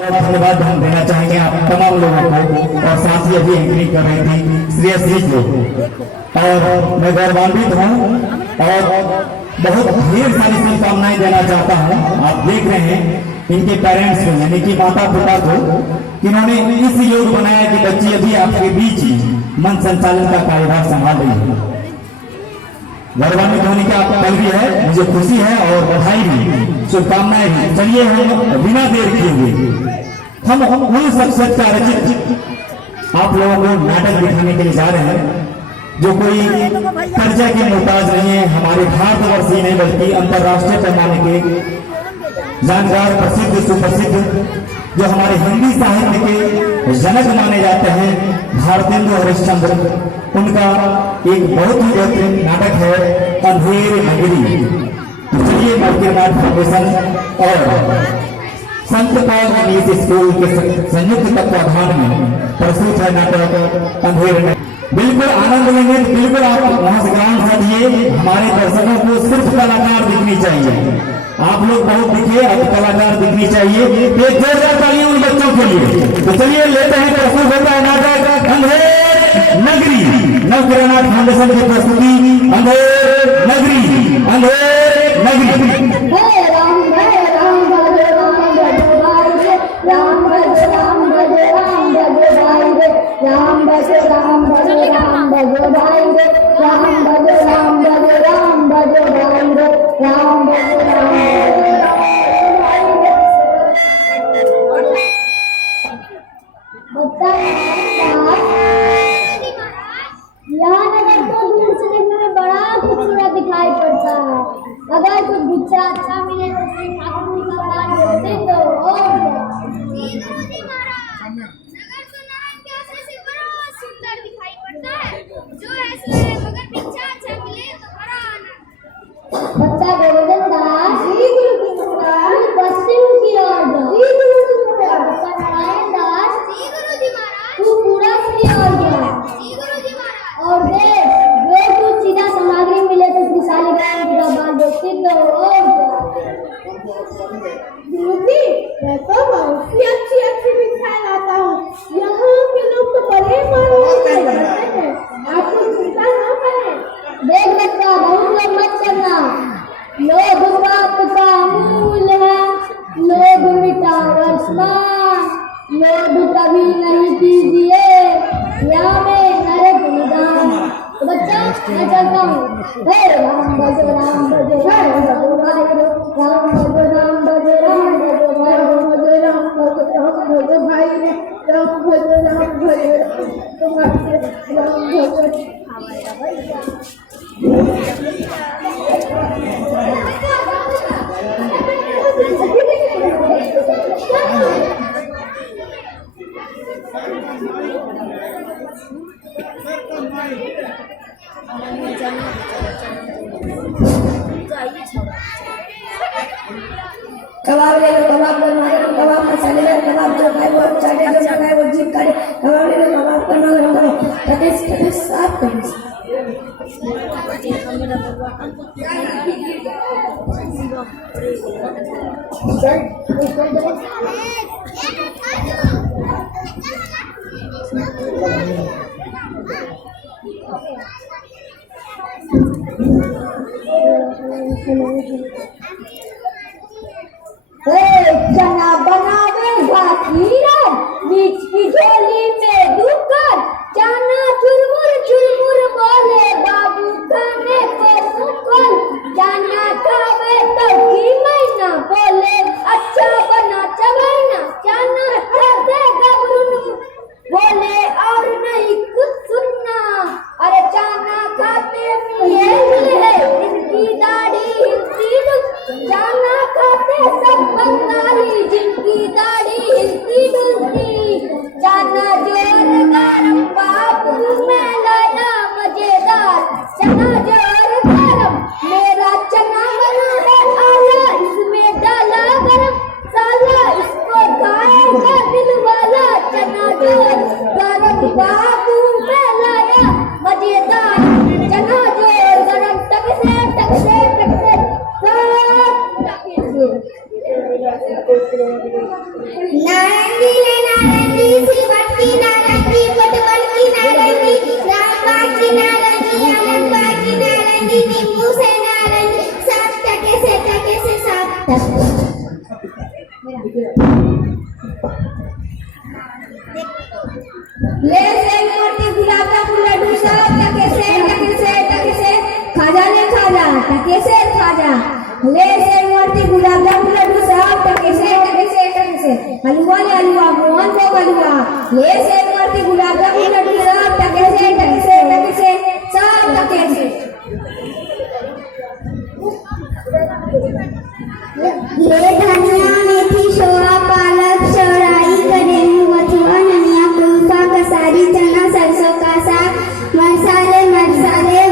धन्यवाद हम देना चाहेंगे आप तमाम लोगों को और साथ ही अभी एंकरिंग कर रहे थे श्रेयश्री को और मैं गौरवान्वित हूँ और बहुत ढेर सारी शुभकामनाएं देना चाहता हूँ। आप देख रहे हैं इनके पेरेंट्स को यानी कि माता पिता को इन्होंने इस योग बनाया कि बच्ची अभी आपके बीच मन संचालन का कार्यभार संभाल रही है। गौरवान्वित होने का पल भी है, मुझे खुशी है और बधाई भी, शुभकामनाएं भी। चलिए हम बिना देर किए हुए हम उन शख्सियत का रचित आप लोगों को नाटक दिखाने के लिए जा रहे हैं जो कोई कर्जा के मोहताज नहीं है, हमारे भारतवर्ष ही नहीं बल्कि अंतर्राष्ट्रीय पैमाने के जानकार प्रसिद्ध सुप्रसिद्ध जो हमारे हिंदी साहित्य के जनक माने जाते हैं भारतेंदु हरिश्चंद्र, उनका एक बहुत ही बेहतरीन नाटक है अंधेर नगरी। चलिए मार्केट फाउंडेशन और संत पॉल इंग्लिश स्कूल के संयुक्त तत्वाधान में प्रस्तुत है नाटक अंधेर नगरी। बिल्कुल आनंद लेंगे, बिल्कुल आप वहां से ग्राउंड हटिए। हमारे दर्शकों को सिर्फ कलाकार दिखनी चाहिए, आप लोग बहुत दिखे, अब कलाकार दिखनी चाहिए। एक जोरदार ताली उन बच्चों के लिए। तो चलिए लेते हैं, प्रस्तुत होता है नाटक अंधेर नगरी। नवकिरणनाथ फाउंडेशन की प्रस्तुति अंधेर नगरी। अंधेर नगरी। राम भज राम भज राम भज भाई रे, राम भज राम भज राम भज भाई रे, राम भज राम यहाँ नगर को दूर से देखने में बड़ा खूबसूरत दिखाई पड़ता है। अगर कुछ भिक्षा अच्छा मिले तो श्री ठाकुर का दान देते तो और बच्चा गोवर्धन दास पश्चिम की ओर बच्चा नारायण दास तू पूरब की ओर जा और देख जो कुछ सीधा सामग्री मिले तो विशाली ग्राम की दरबार देखती तो और गुरुजी मैं तो बहुत ही अच्छी मिठाई लाता हूँ। यहाँ के लोग तो बड़े मानते हैं, आप कुछ चिंता न करें। देख बच्चा बहुत लोग मत करना, लोभ पाप का मूल है, लोभ मिटा वर्षमान, लोभ कभी नहीं कीजिए या में नरक निदान। तो बच्चा मैं चलता हूँ। हे राम भज राम भज राम भज भाई रे, राम भज राम भज राम भज भाई रे, राम भज राम भज भाई रे, राम भज राम भज तुम्हारे राम भज कबाब ले लो, कबाब बनवाए लो, कबाब मसाले लो, कबाब जो खाए वो चाटे, जो खाए वो जीप काटे। कबाब ले लो, कबाब करना गरम करो, कटे साफ करो। चना बनावेगा खीरा, बीच की झोली में दूकर, चना चुरमुर चुरमुर बोले बाबू खाने को मुकल, चना खावे तो की महीना बोले अच्छा बना चबाना, चना खाते गबरून बोले और नहीं कुछ सुनना। अरे चना खाते ये है इनकी दाढ़ी हिलती, चना खाते सब बंगाली जिनकी दाढ़ी हिलती डुलती, चना जोर गरम बाबू में लाया मजेदार, चना जोर गरम मेरा चना बना है ले से मूर्ति गुलाब जामुन लड्डू सब टके से खाजा ले खाजा टके से खाजा ले से मूर्ति गुलाब जामुन लड्डू सब टके से हलवा ले हलवा मोहन भोग हलवा ले से मूर्ति गुलाब जामुन लड्डू सब टके से सब टके से ले धनिया मेथी सोया पालक चौराई करेलू मथुआ धनिया कुल्फा कसारी चना सरसों का साग मसाले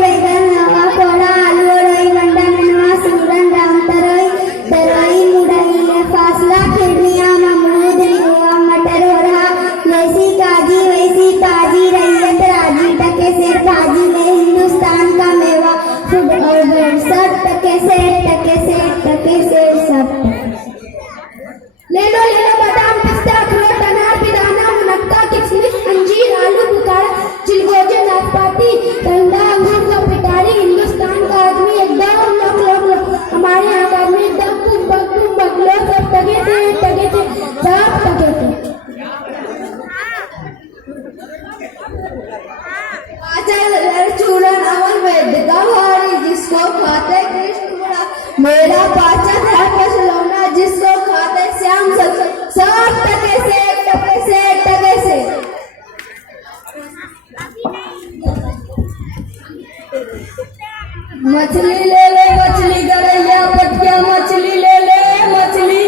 बैगन लवा कोड़ा आलू रोई मंडा ननवा सूरन राम तरोई मुरई ले फासला खिड़निया अमरूद निगुआ मटर ओढ़ा वैसी काजी रैयत राजी टके से भाजी ले हिंदुस्तान का मेवा फूड ऑर्डर सब टके से सब ले लो बादाम पिस्ता अखरोट अनार बेदाना मुनक्का किशमिश अंजीर आलू बुखारा चिलगोजे नाशपाती ठंडा अंगूर का पिटारी हिंदुस्तान का आदमी एकदम लक हमारे यहाँ का आदमी एकदम बगलो सब टगे थे सब टगे थे चूरन अमर वैद्य गवारी जिसको खाते कृष्ण बड़ा मेरा पाचन है पसलौना जिसको खाते श्याम सब टके से मछली ले ले मछली गरैया पटिया मछली ले ले मछली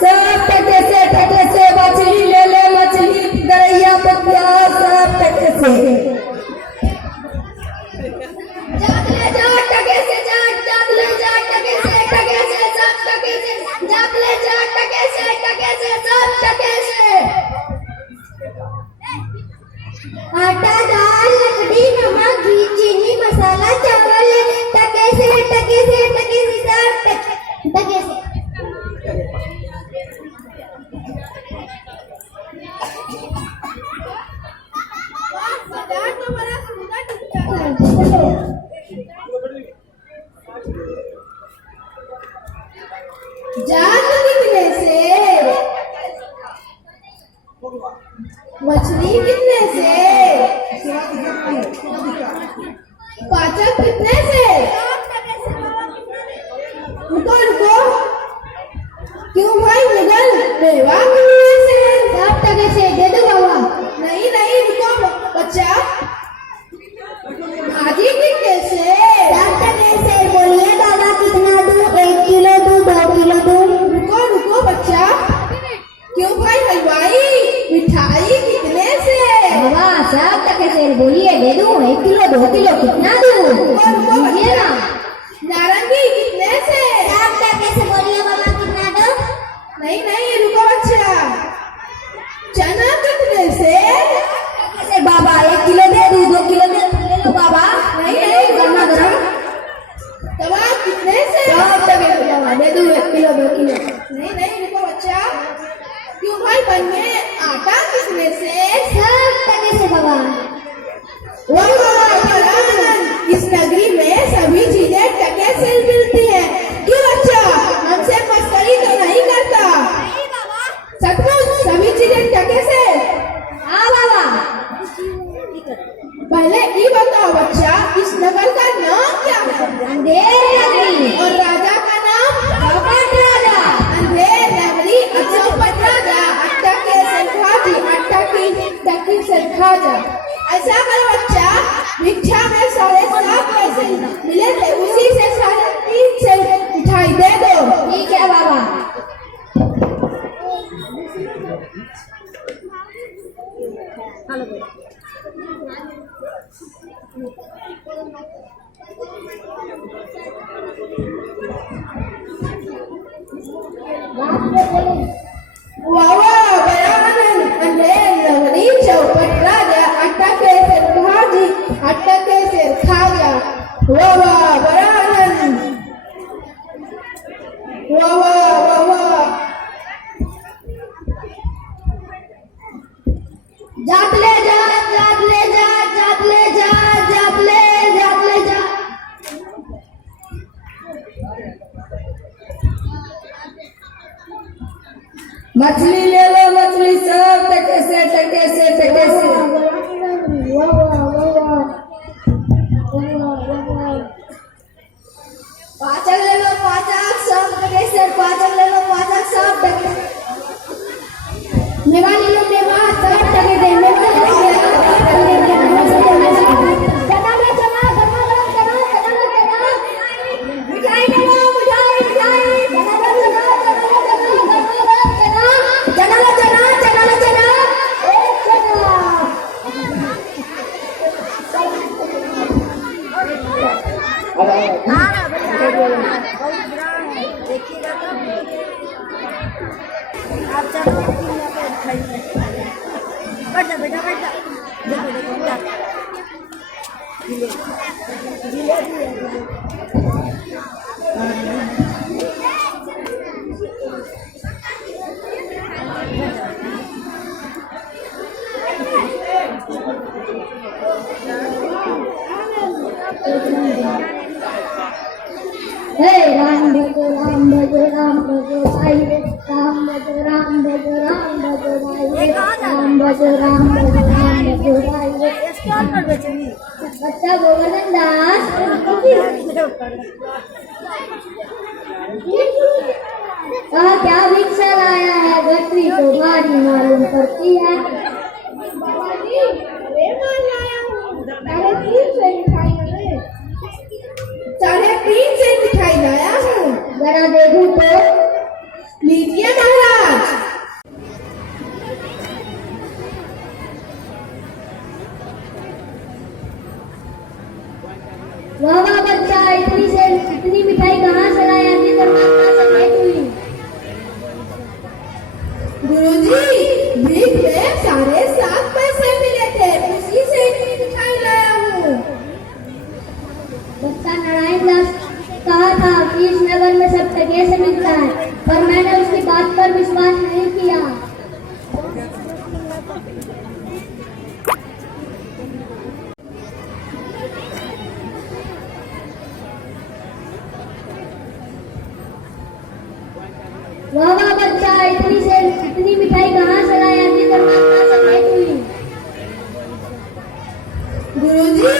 सब टके से मछली ले ले मछली गरैया पटिया सब टके से जात ले जा टके से सब टके से आटा दाल लकड़ी नमक घी चीनी मसाला चावल टके से सब टके से जात कितने से मछली कितने से पाचक कितने से रुको क्यों भाई मुगल मेवा कितने से सब टके से दे दो बाबा नहीं रुको बच्चा भाजी कितने से सब टके से बोलिए दादा कितना दूं 1 किलो दूं 2 किलो दूं रुको बच्चा क्यों भाई हलवाई मिठाई कितने से बाबा सब टके से बोलिए दे दूं 1 किलो 2 किलो कितना दूं बोलिए ना नारंगी कितने से सब टके से बोलिए बाबा कितना दूं नहीं रुको बच्चा चना कितने से बाबा 1 किलो दे दूं 2 किलो दे लो बाबा नहीं गरमा गरम कबाब कितने से सब टके से बाबा दे दूं 1 किलो 2 किलो नहीं रुको बच्चा क्यों भाई बन्ने आटा कितने से सब टके से बाबा इस नगरी में सभी चीजें टके से मिलती हैं क्यों बच्चा हमसे मस्करी तो नहीं करता सचमुच सभी चीजें टके से हाँ बाबा पहले ये बताओ बच्चा इस नगर का नाम क्या है अंधेर नगरी और राजा का नाम चौपट राजा अंधेर नगरी चौपट राजा टके से खाजा ऐसा करो बच्चा भिक्षा में 7.5 पैसे मिले थे उसी से 3.5 से मिठाई दे दो ठीक है बाबा जात ले जा मछली ले लो, मछली सब टके से टके से टके से। पाचक ले लो, पाचक सब टके से, पाचक ले लो, पाचक सब टके से। मेवा ले लो, मेवा सब टके दे, मेवा ले लो, चना ले चना, गरमा गरम चना, चना ले चना, मिठाई ले लो, मिठाई मिठाई, चना ले चना, चना ले चना, गरमा गरम चना, चना ले चना, चना ले चना, एक चना। आप चलो बैठ जा बेटा, बैठ जा, हे राम भजो राम भजो राम भजो भाई रे, राम भजो राम भजो राम भजो भाई रे, राम भजो राम भजो राम भजो भाई रे। स्टॉल पर बेचेंगी। बच्चा गोवर्धन दास कहा क्या भिक्षा लाया है, गठरी तो भारी मालूम पड़ती है। साढ़े तीन से दिखाई लाया हूँ। जरा देखूं तो। लीजिए महाराज। वाह वाह बच्चा, इतनी मिठाई कहाँ से लाया, जी परमात्मा से भेंट हुई। गुरुजी, भीख में 7.5 पैसे मिले थे, उसी से इतनी मिठाई लाया हूँ। बच्चा नारायण दास कहा था कि इस नगर में सब टके से मिलता है, पर मैंने उसकी बात पर विश्वास नहीं किया। वाह वाह बच्चा, इतनी मिठाई कहाँ से लाया, जी परमात्मा से भेंट हुई। गुरुजी,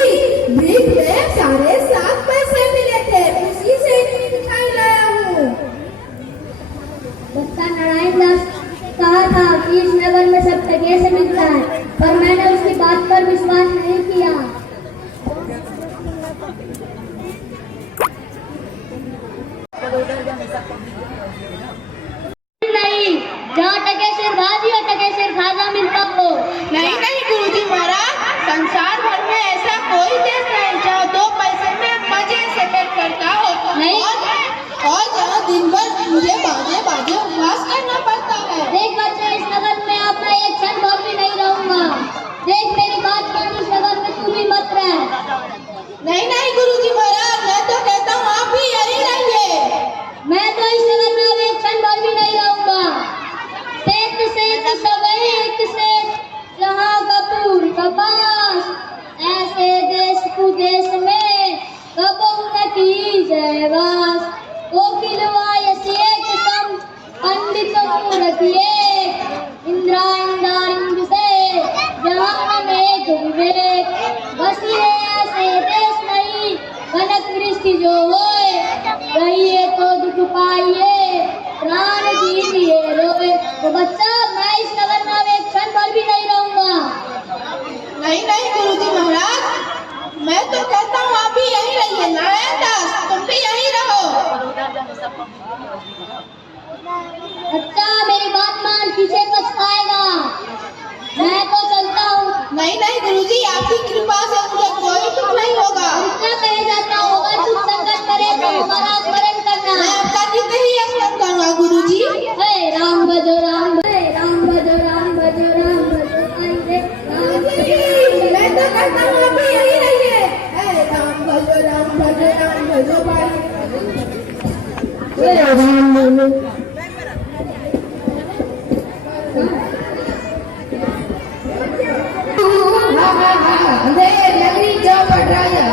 भीख में 7.5 पैसे मिले थे, उसी से इतनी मिठाई लाया हूँ। बच्चा नारायण दास कहा था कि इस नगर में सब टके से मिलता है, पर मैंने उसकी बात पर विश्वास नहीं किया। नहीं, जहाँ टके सिर भाजी और टके सिर खाजा मिलता हो। नहीं नहीं गुरुजी महाराज, संसार भर में ऐसा कोई देश नहीं जहाँ 2 पैसे में मजे से पेट करता हो। नहीं। और जहाँ दिन भर मुझे बाजे बाजे उपवास करना पड़ता है। देख बच्चे, इस नगर में अब मैं एक क्षण भर भी नहीं रहूंगा। देख मेरी बात मान, इस नगर में तू भी मत रह। नहीं नहीं गुरुजी महाराज, मैं तो कहता हूँ आप भी यही रहिए। मैं तो इस नगर में अब एक क्षण भर भी नहीं रहूंगा। सेठ सेठ सब एक सेठ, जहाँ कपूर कपास, ऐसे देश कुदेश में कबहू न की जयवास। कोकिलवा यसेक सम, पंडित मूरत एक, इंद्रा इंद्र से जहाँ में विवेक। बसी है ऐसे देश नहीं, कनक वृष्टि जो होए, रहिए तो दुख पाइए, प्राण दीजिए रोए। तो बच्चा, मैं इस नगर में अब एक क्षण भर भी नहीं रहूंगा। नहीं नहीं गुरुजी महाराज, मैं तो कहता हूँ आप भी यही रहिए। नारायण दास, तुम भी यही रहो। बच्चा मेरी बात मान, पीछे पछताएगा। मैं तो चलता हूँ। नहीं नहीं गुरुजी, आपकी कृपा से मुझे कोई दुख नहीं होगा। इतना कहे जाता होगा, तुम संकट करे तो हमारा स्मरण करना। मैं आपका नित्य ही स्मरण करूँगा गुरुजी। हे राम भजो राम, हे राम भजो राम भजो राम भजो भाई रे, राम भजो। मैं तो कहता हूँ आप भी यही रहिए। हे राम भजो राम भजो राम भजो भाई। हे राम भजो। अंधेर नगरी चौपट राजा।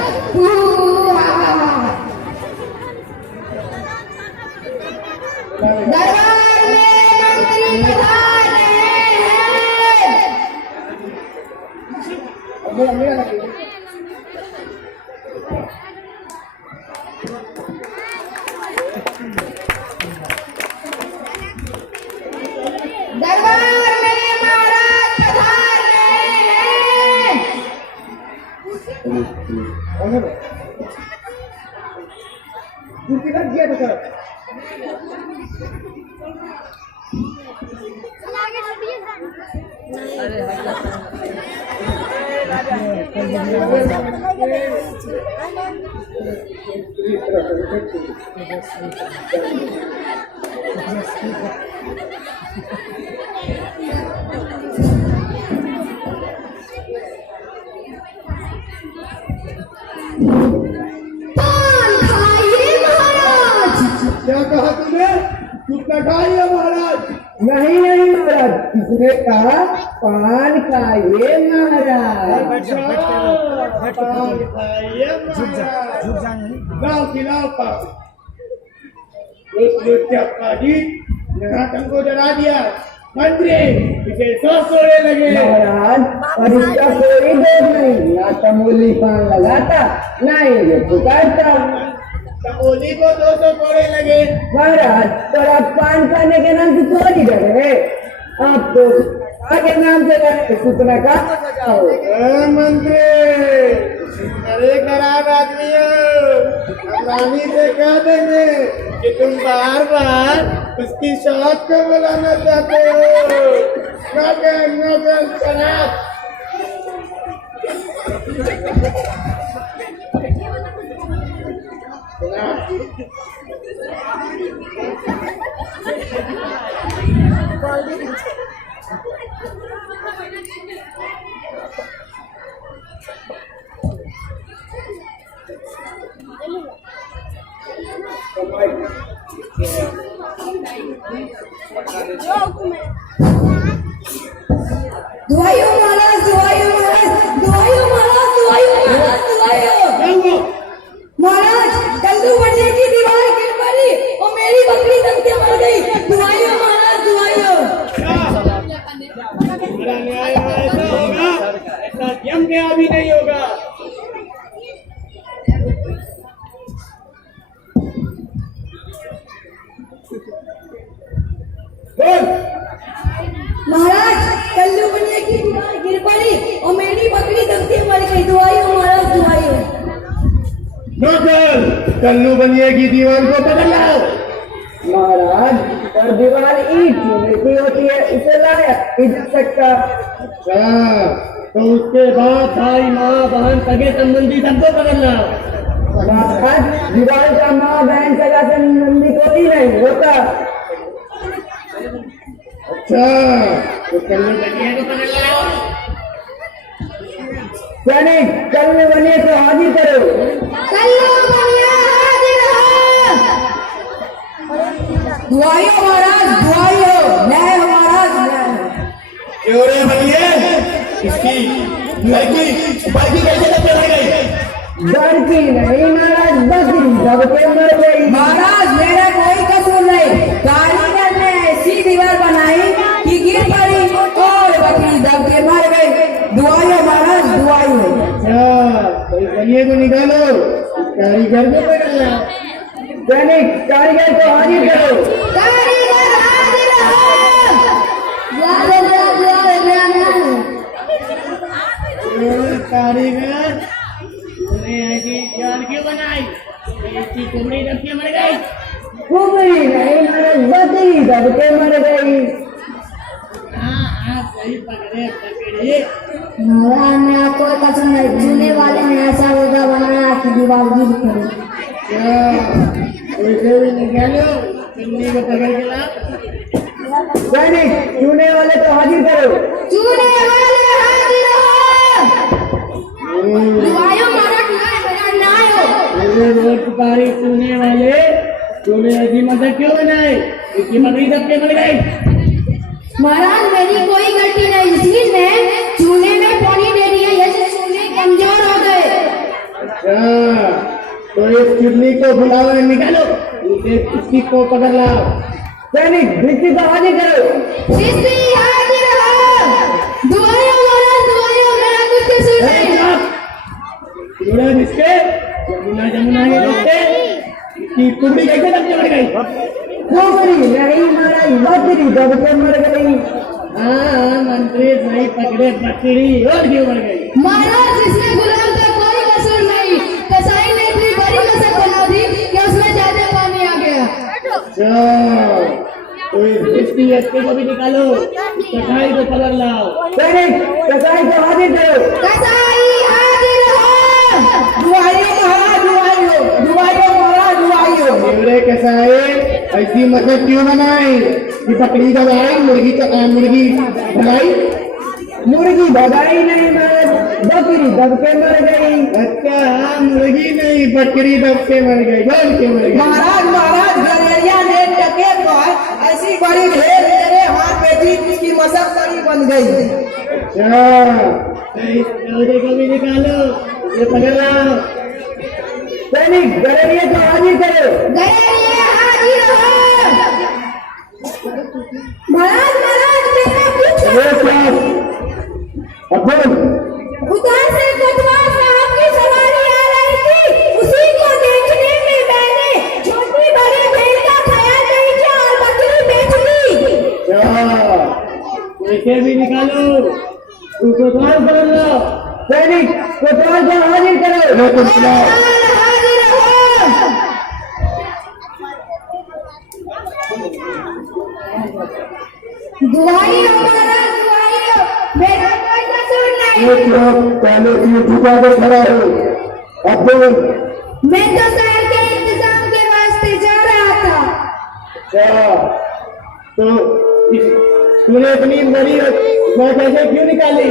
दरबार में मंत्री दरबार में महाराज पधार रहे हैं। क्या कहा तुमने? चुप बैठाइए महाराज। नहीं नहीं महाराज, किसने कहा पान खाइए महाराज। पान खाइए महाराज। गाँव खिलाओ पान। उस लुच्चा पाजी यहाँ तुमको डरा दिया। मंत्री इसे सब तोड़े लगे महाराज, और इसका कोई दोष नहीं। ना तमोली पान लगाता, ना ये पुकारता। तमोली को 200 कोड़े लगे महाराज, पर आप पान खाने के नाम से थोड़ी डरे। आप तो आगे नाम से डरे, कितना काम बचाओ। मंत्री अरे खराब आदमी हो, रानी से कह देंगे कि तुम बार बार उसकी शौक को बुलाना चाहते हो। नौकर शराब। दुआइयो महाराज, दुआइयो महाराज, दुआइयो महाराज, दुआइयो महाराज, दुआइयो महाराज। कल्लू बढ़िया की दीवार गिर पड़ी और मेरी बकरी दब के मर गई। दुआइयो महाराज, दुआइयो। मेरा न्याय ऐसा होगा, ऐसा जम गया भी नहीं होगा। महाराज कल्लू बढ़िया की दीवार गिर पड़ी और मेरी बकरी दब के मर गई। दुआइयो महाराज, दुआइयो। नौकर कल्लू बनिए की दीवार को पकड़ लाओ। महाराज पर दीवार ईंट की होती है, इसे लाया इज्जत सकता। अच्छा, तो उसके बाद भाई माँ बहन सगे संबंधी सबको पकड़ लाओ। महाराज दीवार का माँ बहन सगा संबंधी कोई नहीं होता। अच्छा, तो कल्लू बनिए को पकड़ लाओ। सैनिक कल्लू बनिए को हाजिर करो। कल्लू बढ़िया हाजिर हो। दुआइयो महाराज, दुआइयो। न्याय महाराज, न्याय। क्यों रे बनिए, इसकी लड़की छुपाई कैसे करके रह गई? डर की नहीं महाराज, बकरी सबके मर गई। महाराज मेरा कोई कसूर नहीं। कारीगर ने ऐसी दीवार बनाई कि गिर पड़ी और बकरी दब के मर गई। दुआइयो महाराज, दुआइयो। अच्छा, तो इस बनिए को निकालो, कारीगर को पकड़ लाओ। सैनिक कारीगर को हाजिर करो। कारीगर हाजिर हो। कारीगर तूने ऐसी जान क्यों बनाई? इसकी कुमड़ी दब के मर गई। कुमड़ी नहीं महाराज, बकरी दब के मर गई। आप सही पकड़े पकड़े। महाराज ने आपको कसम है, चूने वाले ने ऐसा रोगा बनाया कि दीवार गिर पड़ी। ऐसे भी निकालो, चुन्नी को पकड़ के लाओ। सैनिक चूने वाले को हाजिर करो। चूने वाले हाजिर हो। दुआइयो महाराज, न्याय हो। रोज पारी चूने वाले, तूने ऐसी मदद क्यों बनाई? इसकी बकरी दब के मर गई। महाराज मेरी कोई गलती नहीं, इसलिए चूने में पानी दे दिया, जैसे चूने कमजोर हो गए। अच्छा, तो इस चुन्नी को बुलाओ, निकालो, इसे किसी को पकड़ लाओ। सैनिक भित्ति को हाजिर करो। भित्ति हाजिर हो। दुआइयो महाराज, दुआइयो। मेरा कुछ कसूर नहीं। जुड़ा जिसके जमुना जमुना के रोकते कि कुंडी कैसे दब के मर गई? कुंडी नहीं महाराज, बकरी दब के मर गई। हाँ मंत्री नहीं पकड़े बकरी और क्यों मर गई? महाराज इसमें गुलाम का कोई कसूर नहीं, कसाई ने इतनी बड़ी कसक बना दी कि उसमें ज्यादा पानी आ गया। अच्छा तो इसकी एसपी को भी निकालो, कसाई को पकड़ लाओ। कसाई को हाजिर करो। कसाई हाजिर हो। दुआइयो महाराज, दुआइयो, दुआइयो महाराज, दुआइयो। मेरे कसाई ऐसी मदद क्यों बनाई कि बकरी दबाई, मुर्गी भगाई? मुर्गी भगाई नहीं महाराज, बकरी दब के मर गई। अच्छा हाँ, मुर्गी नहीं बकरी दब के मर गई। डर के मर गई महाराज गलेरिया ने टके पर ऐसी बड़ी ढेर मेरे हाथ में थी, उसकी मसक बड़ी बन गई। अच्छा को भी निकालो, ये पकड़ लाओ। सैनिक गलेरिया को हाजिर करो। गलेरिया हाजिर हो। महाराज मैंने पूछा उधर से कोतवाल साहब की सवारी आ रही थी, उसी को देखने में मैंने छोटी बड़ी भेड़ का ख्याल नहीं किया और बकरी बेच दी। इसे भी निकालो, कोतवाल पकड़ लो। सैनिक कोतवाल को हाजिर करो। हाजिर हो। दुआई हो महाराज, दुआई हो, मेरा कोई कसूर नहीं। एक लोग पहले से झुका के खड़ा हो। अब बोल। मैं तो शहर के इंतजाम के वास्ते जा रहा था। अच्छा तो तूने इतनी बड़ी कैसे क्यों निकाली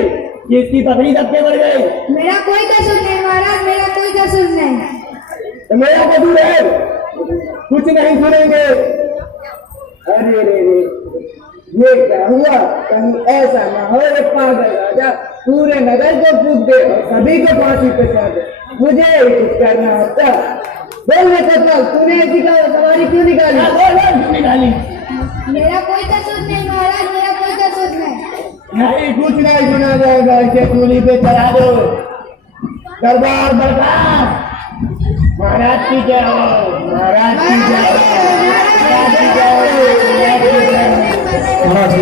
कि इसकी बकरी दब के मर गई? मेरा कोई कसूर नहीं महाराज, मेरा कोई कसूर नहीं। तो मेरा कसूर है, कुछ नहीं सुनेंगे। अरे रे रे, ये क्या हुआ? कहीं ऐसा ना हो ये पागल राजा पूरे नगर को फूक दे और सभी को फांसी पे चढ़ा दे। मुझे ही कुछ करना होता। बोल रे कोतवाल, तूने ऐसी सवारी क्यों निकाली? क्यों निकाली? मेरा कोई कसूर नहीं महाराज, मेरा कोई कसूर नहीं। नहीं कुछ नहीं सुना जाएगा, इसे सूली पे चढ़ा दो। दरबार बर्दाश्त। महाराज की जय हो, महाराज की जय हो, महाराज की जय हो। महाराज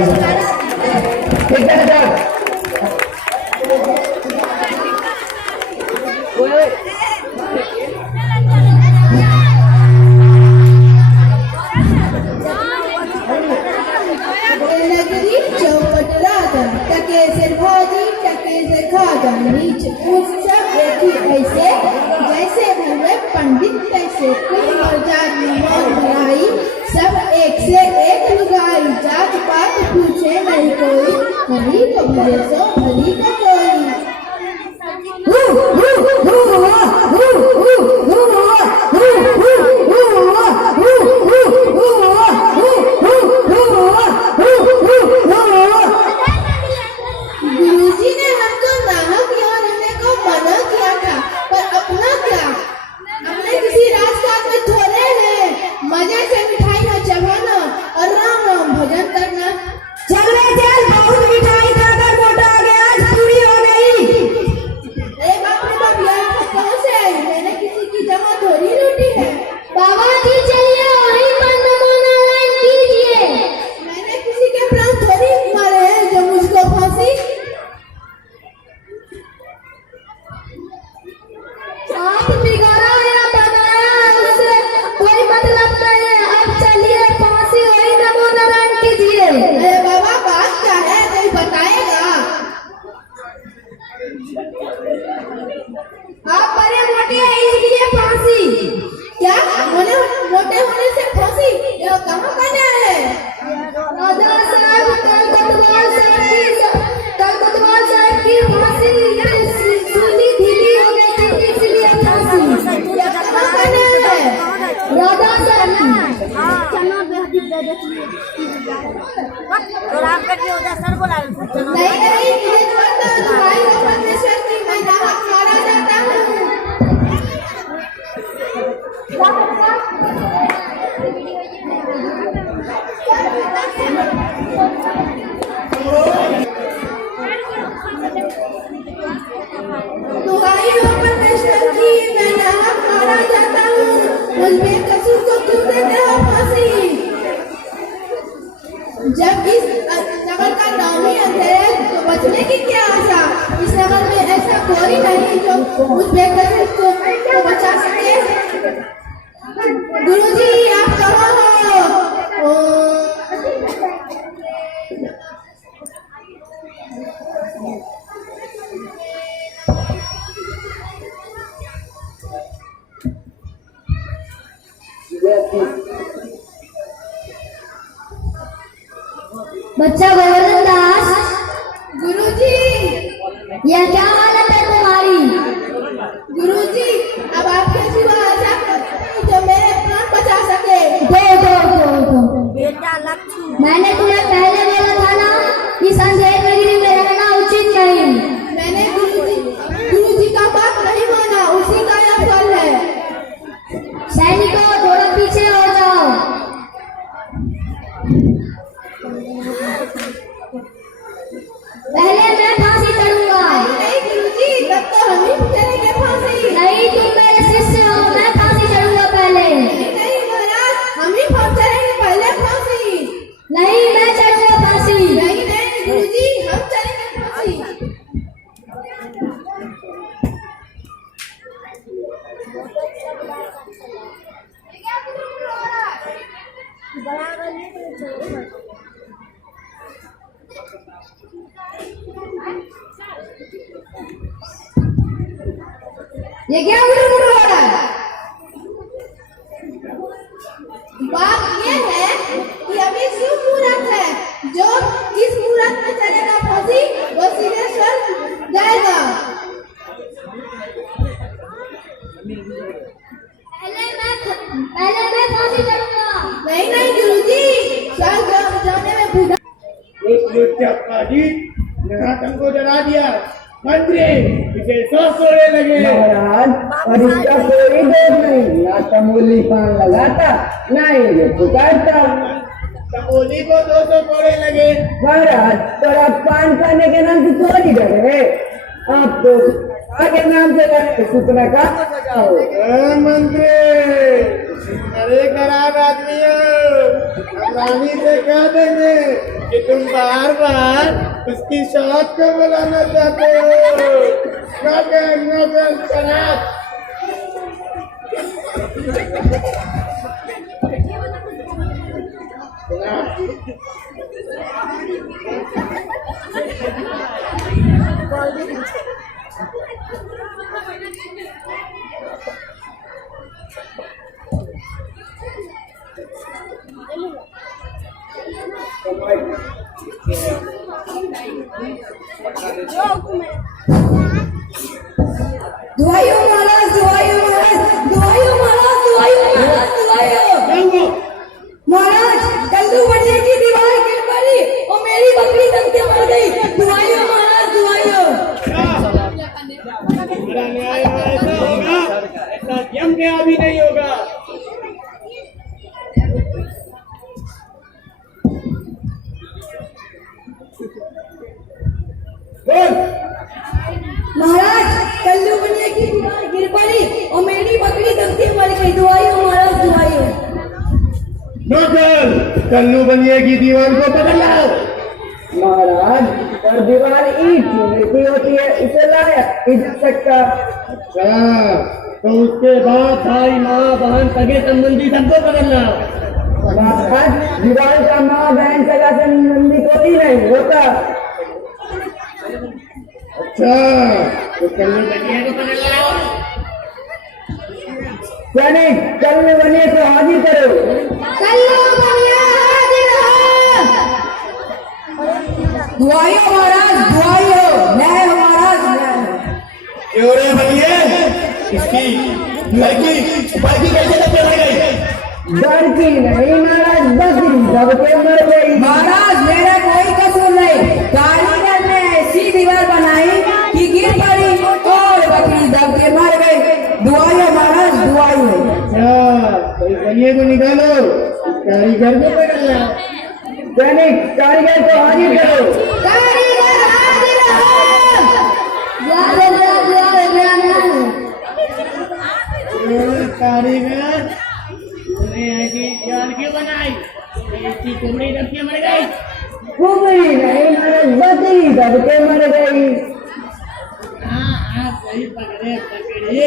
नगरी चौपट राजा, टके से भोजी टके से खाजा, नीच ऊंच सब एक ही ऐसे, जैसे भले पंडित तैसे, कोई मर्जाद मौत बढ़ाई, सब एक से एक लुगाई, जात पात पूछे नहीं कोई, हरी को भले सो हरी को कोई। गुरुजी ने हमको नाहक यहाँ रहने को मना किया था, पर अपना क्या, अपने किसी राजकाज में थोड़े हैं, मजे से मिठाइयाँ चबाना और राम राम भजन करना। चल रे चल, बहुत मिठाई खाकर मोटा आ गया, आज पूरी हो गई। अरे बाप रे बाप, यहाँ कहाँ से आई? मैंने किसी की जमा थोड़ी लूटी है। बाबा जी चलिए वहीं पर नमो नारायण कीजिए। मैंने किसी के प्राण थोड़ी मारे हैं जो मुझको फांसी। आप बिगाड़ा या बनाया उससे कोई मतलब नहीं है, अब चलिए फांसी वहीं नमो नारायण कीजिए। अरे बाबा बात क्या है, कोई बताएगा? आप बड़े मोटे हैं इसलिए फांसी। क्या मोटे होने से फांसी? ये कहाँ करना है? राजा साहब कल कोतवाल साहब की फांसी सूली ढीली हो गई थी, इसलिए फांसी। ये कहाँ करना है? राजा साहब नहीं नहीं, मुझे छोड़ दो, तुम्हारी और परमेश्वर की मैं नाहक मारा जाता हूँ। तुम्हारी और परमेश्वर की मैं नाहक मारा जाता हूँ, मुझ में कसूर क्यों देते हो फांसी? जब इस नगर का नाम ही अंधेरे तो बचने की क्या आशा? इस नगर में ऐसा कोई नहीं जो उस बेकसूर को बचा सके। गुरुजी आप कहाँ हो? बच्चा गोवर्धन दास, गुरुजी यह क्या हालत है तुम्हारी? गुरुजी अब आपके सिवा ऐसा कोई जो मेरे प्राण बचा सके। दो मैंने तुम्हें पहले बोला था ना कि संजय नगरी में रहना उचित नहीं। मैंने गुरुजी का बात नहीं माना, उसी का यह फल है। सैनिकों थोड़ा पीछे हो जाओ। पहले मैं फांसी चढ़ूंगा। नहीं गुरुजी, तब तो हम ही चढ़ेंगे फांसी। नहीं, तुम मेरे शिष्य हो, मैं फांसी चढ़ूंगा पहले। नहीं महाराज, हम ही चढ़ेंगे पहले फांसी। नहीं, मैं चढ़ूंगा फांसी। नहीं नहीं गुरुजी, हम चढ़ेंगे फांसी। ये क्या गुरु हो रहा है? बात ये है कि अभी शिव मुहूर्त है, जो इस मुहूर्त में चलेगा फांसी वो सीधे स्वर्ग जाएगा। पहले मैं फांसी चढ़ूंगा। नहीं नहीं गुरुजी, स्वर्ग जाने में बुझा। उस लुच्चापाजी ने हाथम को डरा दिया। मंत्री इसे सब तोड़े लगे। महाराज, और इसका कोई दोष नहीं, ना तमोली पान लगाता ना ये पुकारता। तमोली को 200 कोड़े लगे। महाराज, पर आप पान खाने के नाम से थोड़ी डरे, आप तो आगे नाम से डरे, सुतना काम बचाओ। मंत्री अरे खराब आदमी हो, रानी से कह देंगे कि तुम बार बार उसकी शौक को बुलाना चाहते हो। नौकर शराब। दुआइयो महाराज, दुआइयो महाराज, दुआइयो महाराज, दुआइयो महाराज, दुआइयो महाराज। कल्लू बढ़िया की दीवार गिर पड़ी और मेरी बकरी दम के मर गई। दुआइयो महाराज, दुआइयो। मेरा न्याय ऐसा होगा, ऐसा जम के अभी नहीं होगा। महाराज, कल्लू बढ़िया की दीवार गिर पड़ी और मेरी बकरी दम के मर गई। दुआइयो महाराज, दुआइयो। नौकर, कल्लू बनिए की दीवार को पकड़ लाओ। महाराज, पर दीवार ईंट की होती है, इसे लाया इधर सकता। अच्छा, तो उसके बाद भाई माँ बहन सगे संबंधी सबको पकड़ लाओ। महाराज, दीवार का माँ बहन सगा संबंधी कोई नहीं होता। अच्छा, तो कल्लू बनिए को पकड़ लाओ। सैनिक, कल्लू बनिए को हाजिर करो। कल्लू बढ़िया हाजिर हो। दुआइयो महाराज, दुआइयो। न्याय हो महाराज, न्याय। क्यों रे बनिए, इसकी लड़की छुपाई कैसे लगते मर गई? डर की नहीं महाराज, बकरी सबके मर गई। महाराज, मेरा कोई कसूर नहीं। कारीगर ने ऐसी दीवार बनाई कि गिर पड़ी और बकरी दब के मर गई। दुआइयो महाराज, दुआइयो। अच्छा, तो इस बनिए को निकालो, कारीगर को पकड़ लाओ। सैनिक, कारीगर को हाजिर करो। कारीगर हाजिर हो। कारीगर, क्यों बनाई? इसकी कुमड़ी दब के मर गई। कुमरी नहीं महाराज, बकरी दब के मर गई। हाँ सही पकड़े पकड़े।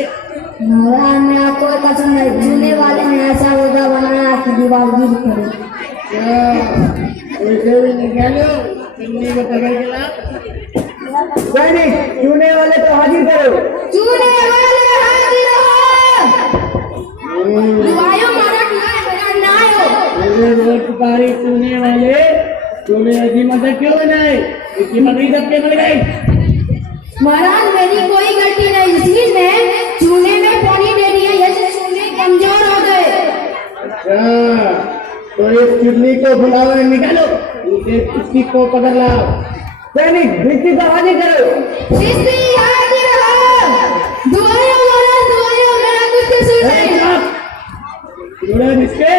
महाराज मैं आपको कसम है, चूने वाले ने ऐसा रोगा बनाया कि दीवार गिर पड़ी। ऐसे भी निकालो, चुन्नी को पकड़ के लाओ। सैनिक चूने वाले को हाजिर करो। चूने वाले हाजिर हो। दुआयो महाराज ना आयो। मेरे रोट पारी चूने वाले, तूने ऐसी मदद क्यों बनाई? इसकी पकड़ी दब के मर गई। महाराज मेरी कोई गलती नहीं, इसलिए मैं चूने में पानी दे दिया, जैसे चूने कमजोर हो गए। अच्छा, तो इस चुन्नी को बुलाओ, निकालो, इसकी को पकड़ लाओ। सैनिक भित्ति को हाजिर करो। चिश्ती हाजिर हो। दुआयो महाराज दुआयो, मेरा कुछ कसूर नहीं। जुड़ा जिसके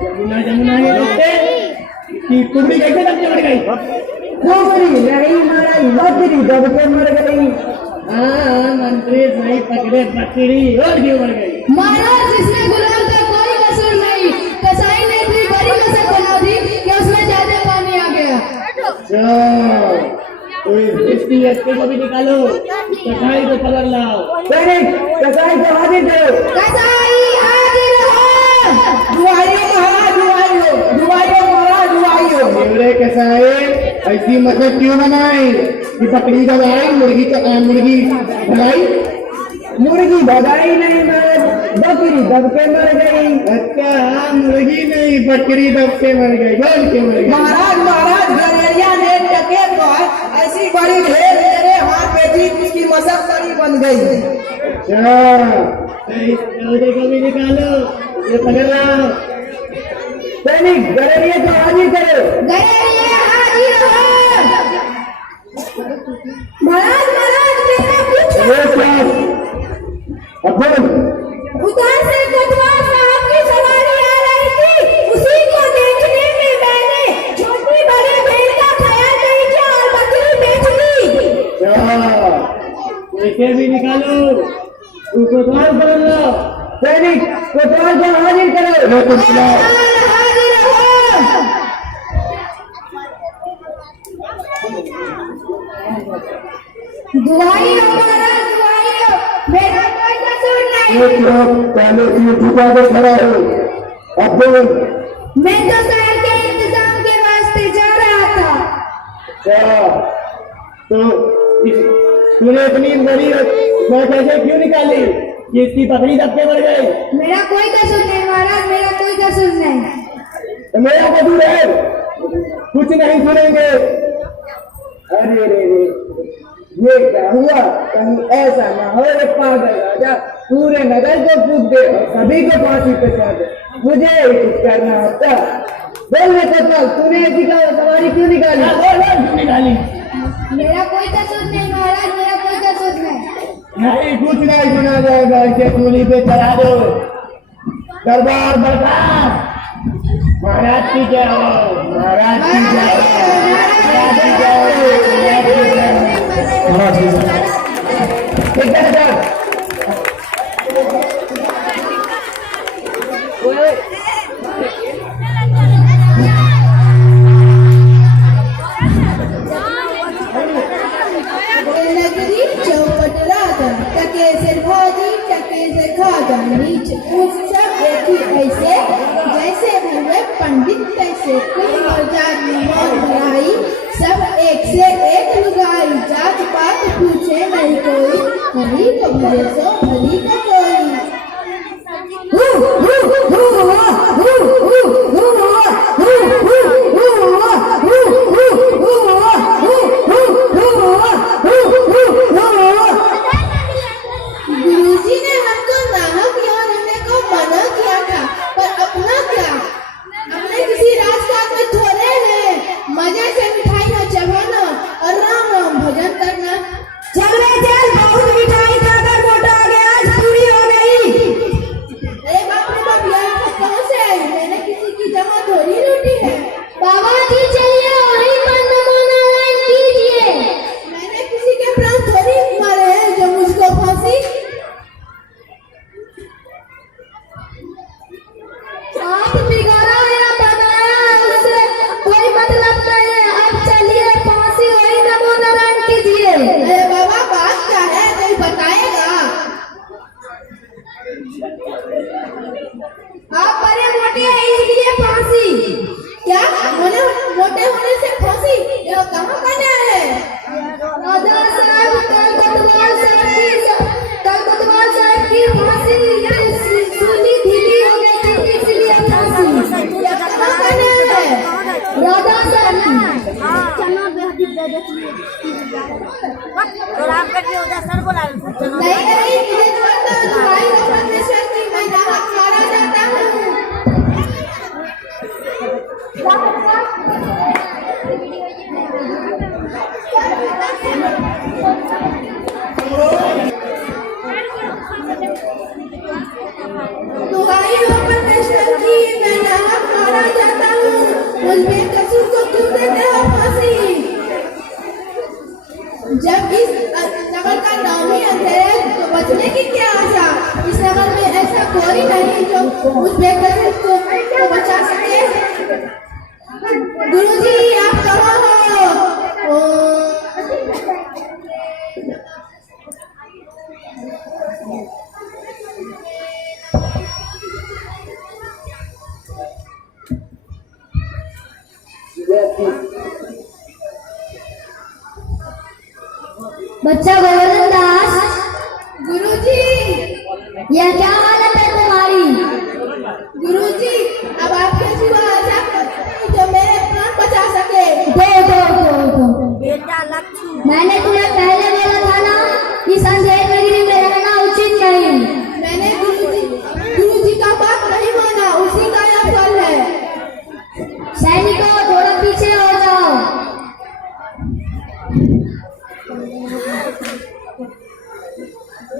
जमुना जमुना के रोते, इसकी कुमड़ी कैसे दब के मर गई? कुमरी नहीं महाराज, बकरी दब के मर गई। हाँ मंत्री सही पकड़े पकड़ी, और क्यों मर गई? महाराज इसमें गुलाम का कोई कसूर नहीं, कसाई ने इतनी बड़ी कसर बना दी कि उसमें ज्यादा पानी आ गया। अच्छा, तो इसकी अच्छे को भी निकालो, कसाई को पकड़ लाओ। सैनिक कसाई को हाजिर करो। कसाई हाजिर हो। दुआइयो महाराज, दुआइयो, दुआइयो महाराज, दुआइयो। मेरे कसाई ऐसी मदद क्यों बनाई कि बकरी दबाई, मुर्गी भगाई? मुर्गी भगाई नहीं महाराज, बकरी दब के मर गई। अच्छा, मुर्गी नहीं बकरी दब के मर गई। बोल के मर गई? महाराज गलेरिया ने टके पर ऐसी बड़ी ढेर मेरे हाथ पे थी, उसकी मशक्कत बन गई। अच्छा, तो इस पौधे को भी निकालो, ये पकड़ लाओ। सैनिक गलेरिया को हाजिर करो। गलेरिया हाजिर हो। महाराज मेरा कुछ उधर से कोतवाल साहब की सवारी आ रही थी, उसी को देखने में मैंने छोटी बड़ी भेड़ का ख्याल नहीं किया और बकरी बेच दी। इसे भी निकालो, उसको कौन पकड़ लो। सैनिक कोतवाल को हाजिर करो। हाजिर हो। दुआई हो महाराज, दुआई हो, मेरा कोई कसूर नहीं। पहले ये झुका के खड़ा हो। अब बोल। मैं तो शहर के इंतजाम के वास्ते जा रहा था। अच्छा, तो तूने इतनी बड़ी मैं कैसे क्यों निकाली कि इसकी पकड़ी दब के मर गई? मेरा कोई कसूर नहीं महाराज, मेरा कोई कसूर नहीं। तो मेरा कसूर है, कुछ नहीं सुनेंगे। अरे रे रे, ये क्या हुआ? कहीं ऐसा ना हो ये पागल राजा पूरे नगर को फूक दे और सभी को फांसी पे चढ़ा दे। मुझे ही कुछ करना होता। बोल रे कोतवाल, तूने ऐसी का सवारी क्यों निकाली? क्यों निकाली? मेरा कोई कसूर नहीं महाराज, मेरा कोई कसूर नहीं। नहीं, कुछ नहीं सुना जाएगा। इसे सूली पे चढ़ा दो। दरबार बरकरार। महाराज की जय हो, महाराज की जय हो, महाराज की जय हो। नगरी चौपट राजा, टके से भाजी टके से खाजा, नीच ऊंच सब एक ही ऐसे, जैसे हुए पंडित तैसे। कोई मौजाद मेहमान बुलाई, सब एक से एक लुगाई। जात पात पूछे नहीं कोई, हरी को भले सो हरी को कोई। गुरुजी ने हमको नाहक यहाँ रहने को मना किया था, पर अपना क्या, अपने किसी राजकाज में थोड़े हैं। मजे से मिठाई न चबाना और राम राम भजन करना। चल रे चल, बहुत मिठाई खाकर मोटा आ गया। चना बेहद दे देती है तो राम करके उधर सर बोला नहीं नहीं मुझे छोड़ दो दुहाई हो परमेश्वर की मैं नाहक मारा जाता हूँ दुहाई हो परमेश्वर की मैं नाहक मारा जाता हूँ मुझ में कसूर को क्यों देते हो फांसी जब इस नगर का नाम ही अंधेरे तो बचने की क्या आशा इस नगर में ऐसा कोई नहीं जो मुझ बेकसूर को बचा सके गुरुजी आप कहाँ हो बच्चा गोवर्धन दास गुरुजी यह क्या हालत है तुम्हारी? गुरुजी अब आपके सिवा ऐसा कोई जो मेरे प्राण बचा सके दो बेटा लक्ष्मी मैंने तुम्हें पहले बोला था ना इस अंधेरे नगरी में रहना उचित नहीं। मैंने गुरुजी का बात नहीं माना उसी का यह फल है सैनिकों थोड़ा पीछे हो जाओ।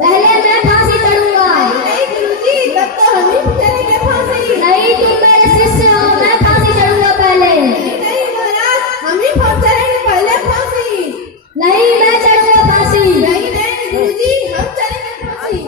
पहले मैं फांसी चढ़ूंगा। नहीं गुरुजी तब तो हम ही चलेंगे फांसी नहीं तुम मेरे शिष्य हो मैं फांसी चढ़ूंगा पहले। नहीं महाराज हम ही चलेंगे पहले फांसी नहीं मैं चढ़ूंगा फांसी। नहीं गुरुजी हम चलेंगे फांसी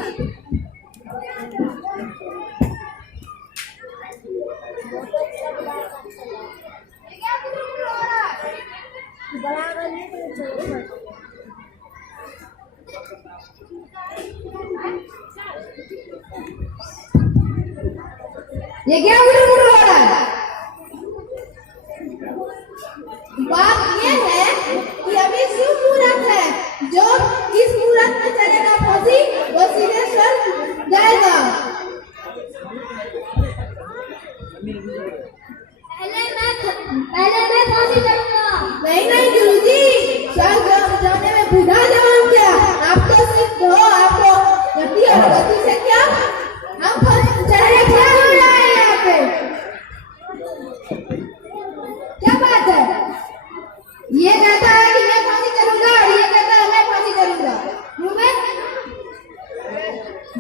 ये क्या गुरु गुरु हो रहा है? बात ये है कि अभी शुभ मुहूर्त है जो इस मुहूर्त में चलेगा फांसी वो सीधे स्वर्ग जाएगा पहले मैं फांसी चढ़ूंगा। नहीं गुरुजी स्वर्ग जाने में बूढ़ा जवान क्या आप तो सिर्फ हो आपको गति और गति से क्या हम चढ़े क्या हो रहा है यहाँ पे क्या बात है? ये कहता है कि मैं फांसी चढ़ूंगा और ये कहता है मैं फांसी चढ़ूंगा मुंह में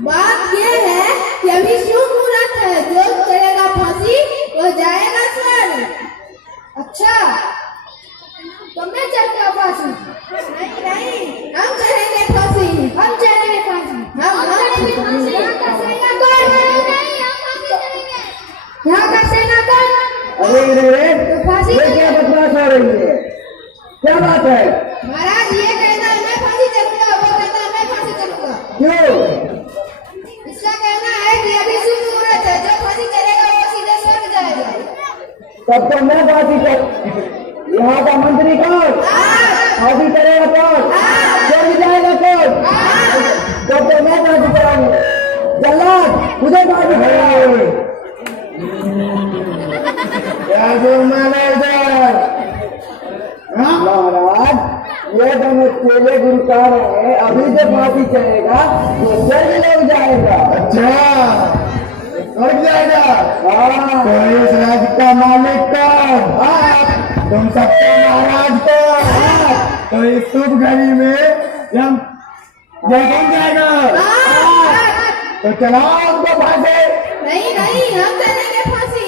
बात ये है कि अभी शुभ मुहूर्त है जो चलेगा फांसी वो जाएगा स्वर्ग अच्छा तो मैं चढ़ूंगा फांसी नहीं हम चढ़ेंगे फांसी हम चढ़ेंगे फांसी हम चढ़ेंगे फांसी यहाँ का सेना कौन यहाँ का सेना कौन अरे तो फांसी ये क्या बकवास हो रही है क्या बात है महाराज ये कहना है मैं फांसी चढ़ूंगा वो कहता है मैं फांसी चढ़ूंगा क्यों इसका कहना है कि अभी शुभ मुहूर्त है जो फांसी चलेगा वो सीधे स्वर्ग जाएगा तब तो मैं फांसी चढ़ यहाँ का मंत्री कौन फांसी चढ़ेगा कौन चढ़ जाएगा कौन तब तो मैं फांसी चढ़ाऊंगा जल्लाद मुझे फांसी चढ़ाओ महाराज ये दोनों चेले गुरुकार है अभी जो फांसी चढ़ेगा वो स्वर्ग लग जाएगा अच्छा स्वर्ग जाएगा हाँ तो इस राज्य का मालिक कौन तुम सबके महाराज कौन तो इस शुभ घड़ी में हम जय कौन जाएगा तो चलाओ उनको फांसी नहीं हम चलेंगे फांसी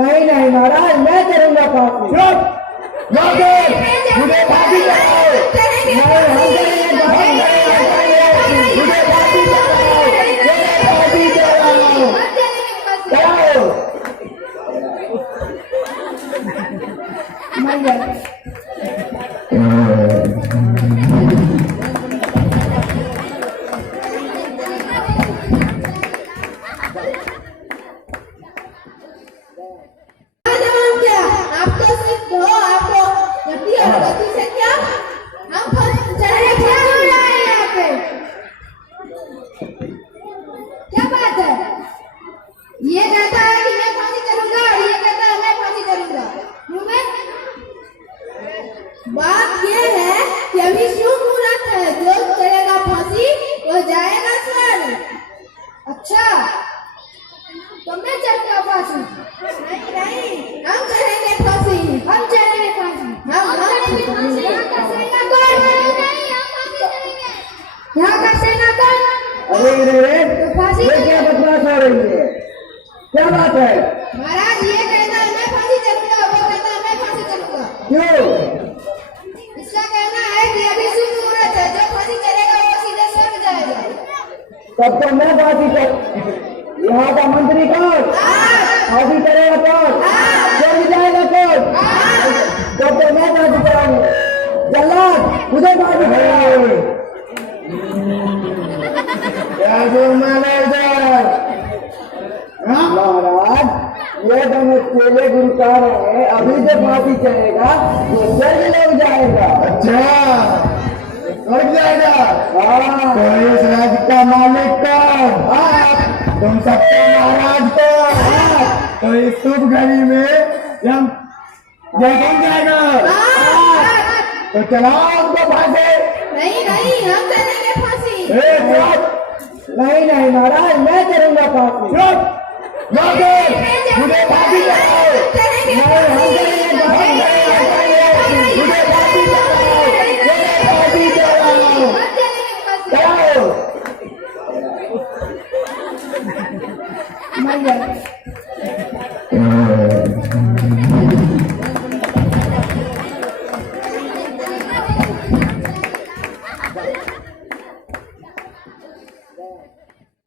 नहीं महाराज मैं करूंगा फांसी मुझे फांसी चढ़ाओ नहीं हम करेंगे मुझे फांसी चढ़ाओ फांसी चढ़ाओ जवान क्या आप तो सिर्फ हो आपको गति और गति से क्या हम चढ़े क्या हो रहा है यहाँ पे क्या बात है? ये कहता है कि मैं फांसी चढ़ूंगा और ये कहता है मैं फांसी चढ़ूंगा मुंह में अरे फांसी ये क्या बकवास हो रही है? क्या बात है? महाराज ये कहता है मैं फांसी चलूंगा, वो कहता है मैं फांसी चलूंगा। क्यों? इसका कहना है कि अभी शुभ मुहूर्त है, जो फांसी चलेगा वो सीधे स्वर्ग जाएगा। तब तो मैं फांसी चल, यहाँ का मंत्री कौन? फांसी चलेगा कौन? स्वर्ग जाएगा कौन? तब तो मैं फांसी चलाऊंगा। जल्लाद मुझे फांसी चलाओ। महाराज ये दोनों चेले गुरुकार है, अभी जो फांसी चलेगा वो स्वर्ग लग जाएगा। अच्छा स्वर्ग जाएगा? हाँ। तो इस राज्य का मालिक कौन? तुम सबका महाराज कौन? तो इस शुभ घड़ी में हम कौन जाएगा? तो चलाओ हमको फांसी। नहीं नहीं, हम चलेंगे फांसी। नहीं नहीं महाराज, मैं करूंगा फांसी। मुझे फांसी चलाओ। नहीं हम करेंगे फांसी। मुझे फांसी चलाओ। मुझे फांसी चलाओ। चलाओ।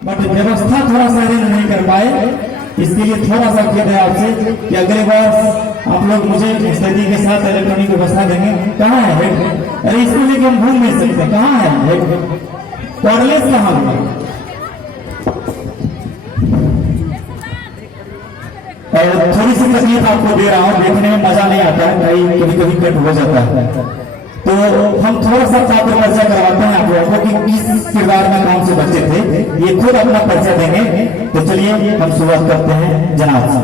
बट व्यवस्था थोड़ा सा अरेंज नहीं कर पाए, इसके लिए थोड़ा सा खेद है आपसे कि अगले बार आप लोग मुझे स्थिति के साथ इलेक्ट्रॉनिक व्यवस्था देंगे। कहाँ है हेड? अरे इसको लेके हम भूल नहीं सकते। कहाँ है हेड? कॉर्डलेस कहाँ है? और थोड़ी सी तकलीफ आपको दे रहा हूँ, देखने में मजा नहीं आता है, कहीं कभी कभी कट हो जाता है, तो हम थोड़ा सा आपको परिचय करवाते हैं आप लोगों को कि किस किरदार में कौन से बच्चे थे। ये खुद अपना परिचय देंगे। तो चलिए हम शुरुआत करते हैं जनाब से।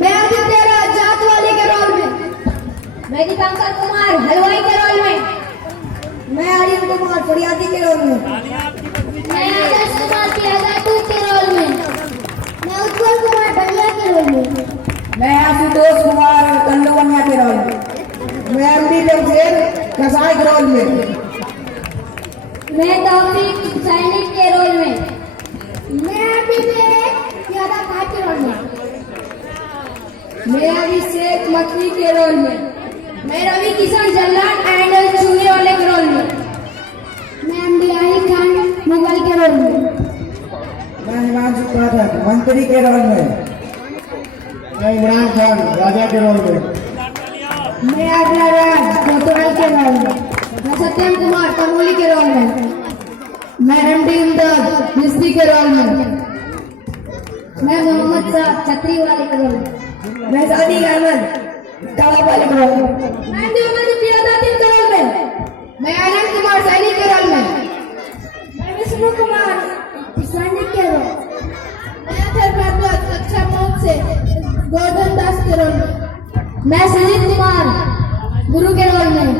मैं आदित्य राज जात वाले के रोल में। मैं दीपांकर कुमार हलवाई के रोल में। मैं आर्यन कुमार फरियादी के रोल में। मैं आदर्श कुमार प्यादाटू के रोल में। मैं उज्जवल कुमार बलिया के रोल में। मैं आशुतोष कुमार कंडोवनिया के रोल में। मैं एमडी शेर कसाई के रोल में। मैं तौफीक सैनिक के रोल में। मैं अभिषेक यादव भाट के रोल में। मैं अभिषेक मछली के रोल में। मैं रवि किशन जल्लाद एंड चूहे वाले के रोल में। मैं अम्बियाही खान मुगल के रोल में। मैं हिमांशु पाठक मंत्री के रोल में। मैं इमरान खान राजा के रोल में। मैं आगरा राज कोतवाल के रोल में। मैं सत्यम कुमार तमोली के रोल में। मैं एमडी इमदाद मिस्त्री के रोल में। मैं मोहम्मद साहब छतरी वाले के रोल में। मैं सादी अहमद काला वाले के रोल में। मैं देवमन प्रियादातिन के रोल में। मैं आनंद कुमार सैनिक के रोल में। मैं विष्णु कुमार सैनिक के रोल में। मैं अथर भारद्वाज कक्षा 9 से गोवर्धन दास के रोल में। मैं सुजीत कुमार गुरु के रोल में।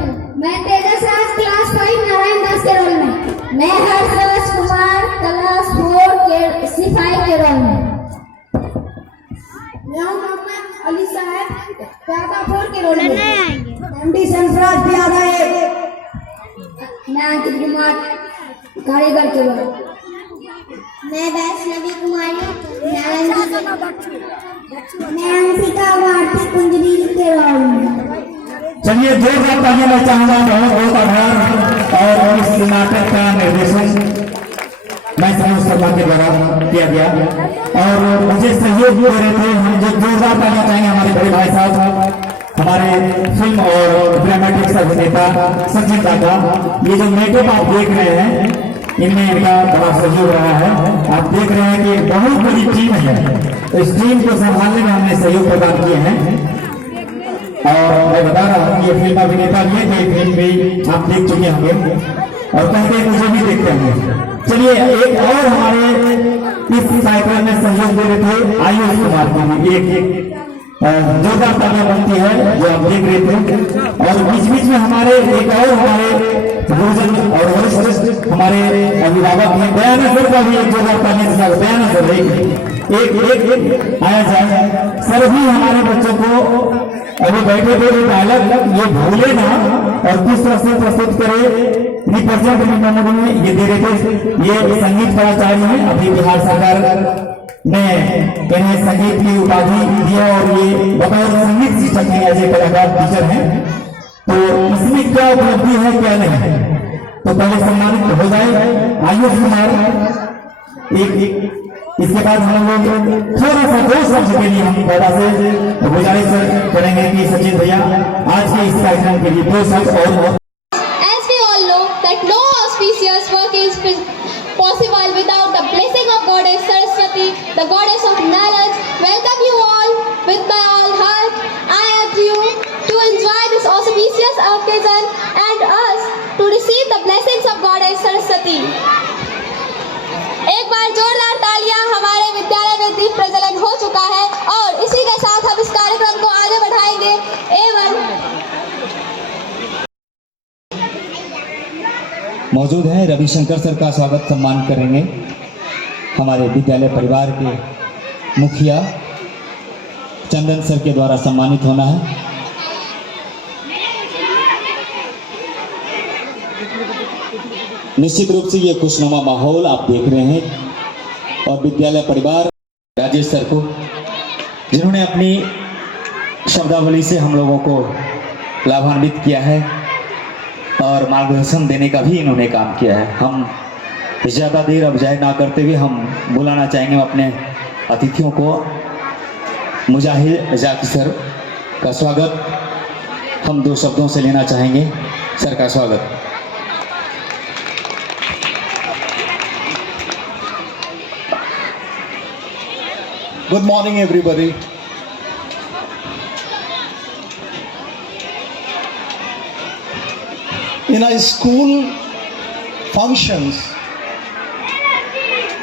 मैं तेजस राज क्लास 5 नारायण दास के रोल में। मैं हर्षराज कुमार क्लास 4 के सिपाही के रोल में। मैं मोहम्मद अली साहब प्यादा 4 के रोल में। एमडी संसराज प्यादा है। मैं अंकित कुमार कारीगर के रोल में। मैं वैष्णवी कुमारी नारायण। मैं अंशिका भारती कुंजली के रोल में। चलिए जोरदार तालियां मैं चाहूंगा। बहुत बहुत आभार। और इस नाटक का निर्देशन मैं सरोज शर्मा के द्वारा किया गया और मुझे सहयोग दे रहे थे। हम जो जोरदार तालियां चाहेंगे हमारे बड़े भाई साहब, हमारे फिल्म और ड्रामेटिक्स अभिनेता सचिन दादा। ये जो मेकअप आप देख रहे हैं इनमें इनका बड़ा सहयोग रहा है। आप देख रहे हैं कि बहुत बड़ी टीम है, तो इस टीम को संभालने में हमने सहयोग प्रदान किए हैं। और मैं बता रहा हूँ ये फिल्म अभिनेता भी है, ये फिल्म भी आप देख चुके होंगे और कहीं मुझे भी देखते होंगे। चलिए एक और हमारे इस कार्यक्रम में सहयोग दे रहे थे आयुष कुमार को एक जोरदार तालियां बनती है जो आप देख रहे थे। और बीच बीच में हमारे एक और हमारे गुरुजन और वरिष्ठ हमारे अभिभावक हैं, बयाना सर का भी एक जोरदार तालियां सर, बयाना सर एक आया जाए। सर भी हमारे बच्चों को अभी बैठे थे डायलॉग ये भूले ना और किस तरह से प्रस्तुत करे प्रेसिडेंट में ये दे रहे थे। ये संगीत प्राचार्य हैं, अभी बिहार सरकार ने इन्हें संगीत की उपाधि दिया और ये बतौर संगीत शिक्षक हैं, ऐसे कलाकार टीचर हैं। तो इसमें क्या उपलब्धि है क्या नहीं है, तो पहले सम्मानित हो जाए आयुष कुमार। एक इसके बाद हम लोग थोड़ा सा 2 शब्द के लिए हम दादा से गुजारिश करेंगे कि सचिन भैया आज के इस कार्यक्रम के लिए 2 शब्द और As we all know that no auspicious work is possible without the blessing of Goddess Saraswati, the goddess of knowledge. Welcome you all with my all heart. I urge you to enjoy this auspicious occasion and us to receive the blessings of Goddess Saraswati. एक बार जोरदार तालियां। हमारे विद्यालय में दीप प्रज्वलन हो चुका है और इसी के साथ हम इस कार्यक्रम को आगे बढ़ाएंगे एवं मौजूद हैं रविशंकर सर का स्वागत सम्मान करेंगे। हमारे विद्यालय परिवार के मुखिया चंदन सर के द्वारा सम्मानित होना है। निश्चित रूप से ये खुशनुमा माहौल आप देख रहे हैं और विद्यालय परिवार राजेश सर को, जिन्होंने अपनी शब्दावली से हम लोगों को लाभान्वित किया है और मार्गदर्शन देने का भी इन्होंने काम किया है। हम ज़्यादा देर अब जाए ना करते हुए हम बुलाना चाहेंगे अपने अतिथियों को। मुजाहिद जाकी सर का स्वागत हम 2 शब्दों से लेना चाहेंगे। सर का स्वागत। Good morning, everybody. In a school functions,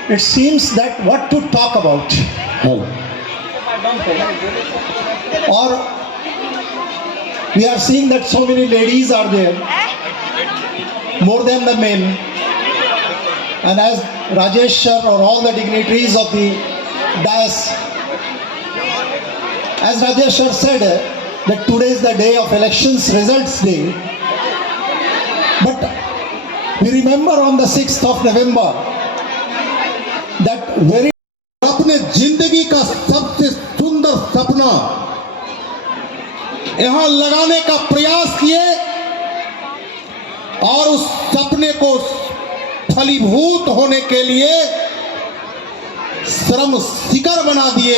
it seems that what to talk about. Or we are seeing that so many ladies are there, more than the men. And as Rajesh sir or all the dignitaries of the dais, as Rajesh sir said that today is the day of elections results day, but we remember on the 6th of November that very अपने जिंदगी का सबसे सुंदर सपना यहाँ लगाने का प्रयास किए और उस सपने को फलीभूत होने के लिए श्रम शिखर बना दिए।